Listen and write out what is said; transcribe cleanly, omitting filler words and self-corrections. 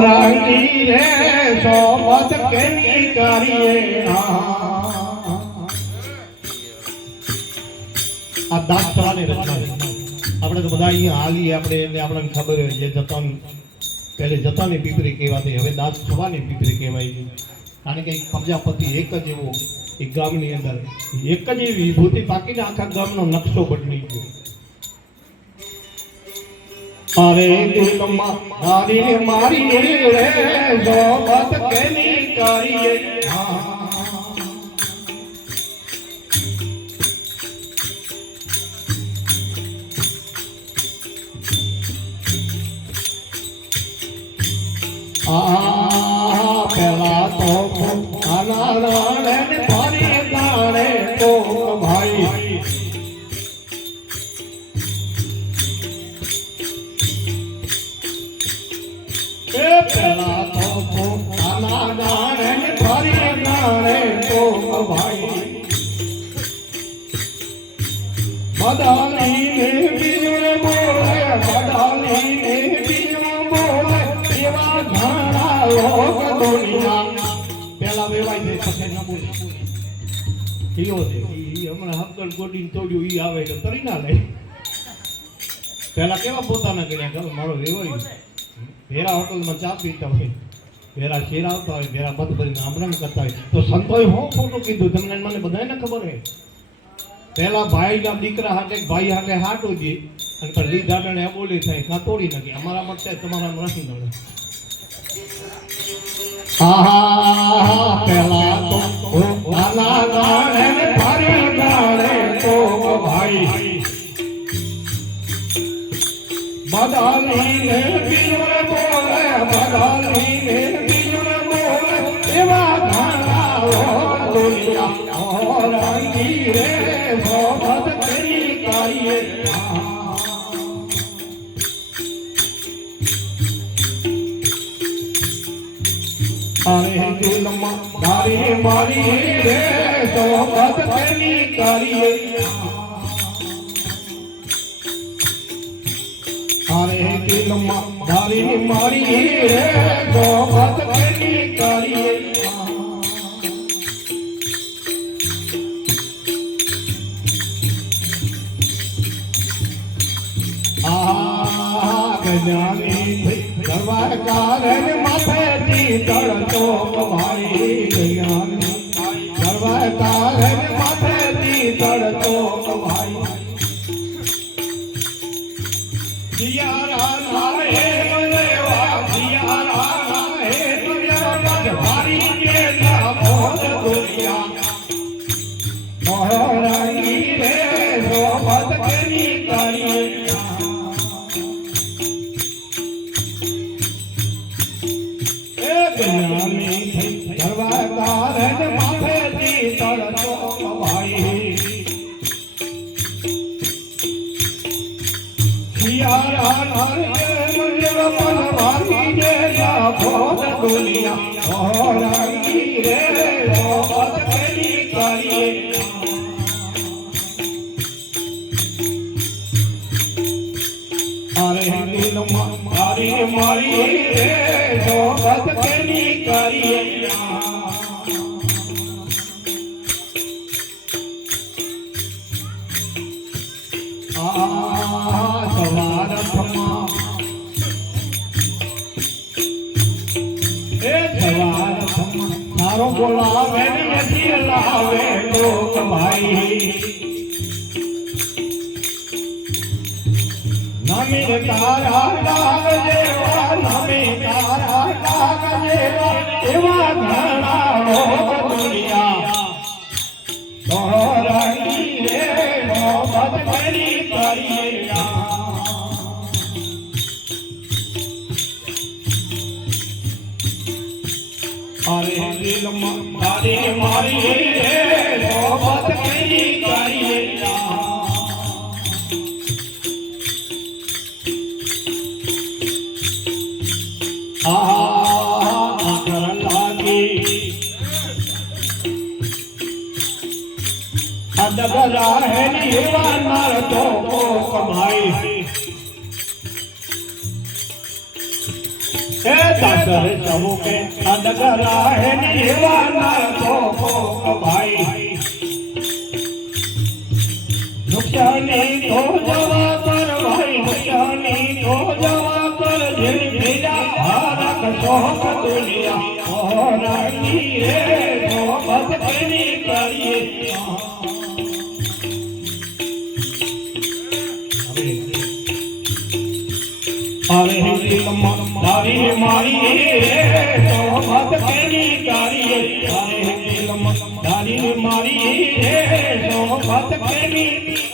રાણી રે સોબત કેની કરીએ આ દાસ સવાની રચના આપણે તો બધા અહીંયા હાલી આપણે એટલે આપણને ખબર હોય જે જતન પહેલે જતાની પીપરી કહેવાતી હવે દાસ સવાની પીપરી કહેવાય છે કારણ કે પ્રજાપતિ એક જ એવો એ ગામની અંદર એક જ એવી વિભૂતિ પાકીને આખા ગામનો નકશો બદલી ગયો અરે દિલમાં મારી મારી રે સોબત કેની કરીએ પેલા તો આના રાણે ફરી દાણે તો ભાઈ પેલા તો આના રાણે ફરી દાણે તો ભાઈ બદાલી ને બીજું બોલે બદાલી ને બીજું બોલે એવા ઘણા લોક દુનિયા પેલા વેવાય છે પછી ન બોલે કયો છે ઈ હમણાં હક્કલ ગોડીને તોડ્યું ઈ આવે તો તરી ના લે પેલા કેવા પોતાના કર્યા ચાલો મારો વેવાય ભેરા હોટલમાં ચા પીતા હોય ભેરા શેર આવતા હોય ભેરા મત ભરીને આમરણ કરતા હોય તો સંતોએ હું ખોટું કીધું તમને મને બધાને ખબર હોય પેલા ભાઈના દીકરા હાથે ભાઈ હાથે હાથ ઉજી અને પર લીધાડણે બોલી થાય કાં તોડી નાખી અમારા મત છે તમારા નથી નડે આહા પેલા તો આના ગાણે ફરી ગાણે તો ભાઈ બદાલી ને બીજું બોલે બદાલી ને બીજું બોલે એવા ઘણા દુનિયા રાણી રે સોબત કેની કરીએ અરે દિલમાં મારી મારી રે સોબત કેની કરીએ અરે દિલમાં મારી મારી રે સોબત કેની કરીએ જ્ઞાની કરવા કારણ માથેથી તળતો ભાઈ જ્ઞાની કરવા કારણ માથેથી તળતો ભાઈ દિયારા નામે મલેવા દિયારા નામે મલેવા ભારી કે ના મોહ દુનિયા મોહરાની રે સોબત કેની કરીએ કરવા કારણ માથેથી તળતો ભાઈ શિયારા નારે મંજર પનવારી જે ભોગ દુનિયા ઓરાઈ રે સોબત કેની કરીએ અરે દિલમાં મારી મારી રે સોબત કેની કરીએ સવારથમાં એ સવારથમાં સારો બોલાવે નથી લાવે લોક ભાઈ નમી તારા ડાગ જેવા નમી તારા ડાગ જેવા એવા ઘણા લોક દુનિયા રાણી રે સોબત કેની કરીએ અરે દિલમાં મારી મારી રે સોબત કેની કરીએ ડગરા હેની એવા નર તો કમાઈ એ દાસર સૌ કે અડગરા હે નિવાના તો ભાઈ નુકસાની તો જવા કર ભાઈ નુકસાની તો જવા કર જેલ ભેજા હારક શોક દુનિયા ઓરાની રે સોબત કરી કરીએ અરે દિલમ તારી મારી રે સોબત કરી કરીએ અરે દિલમ તારી મારી રે સોબત કરી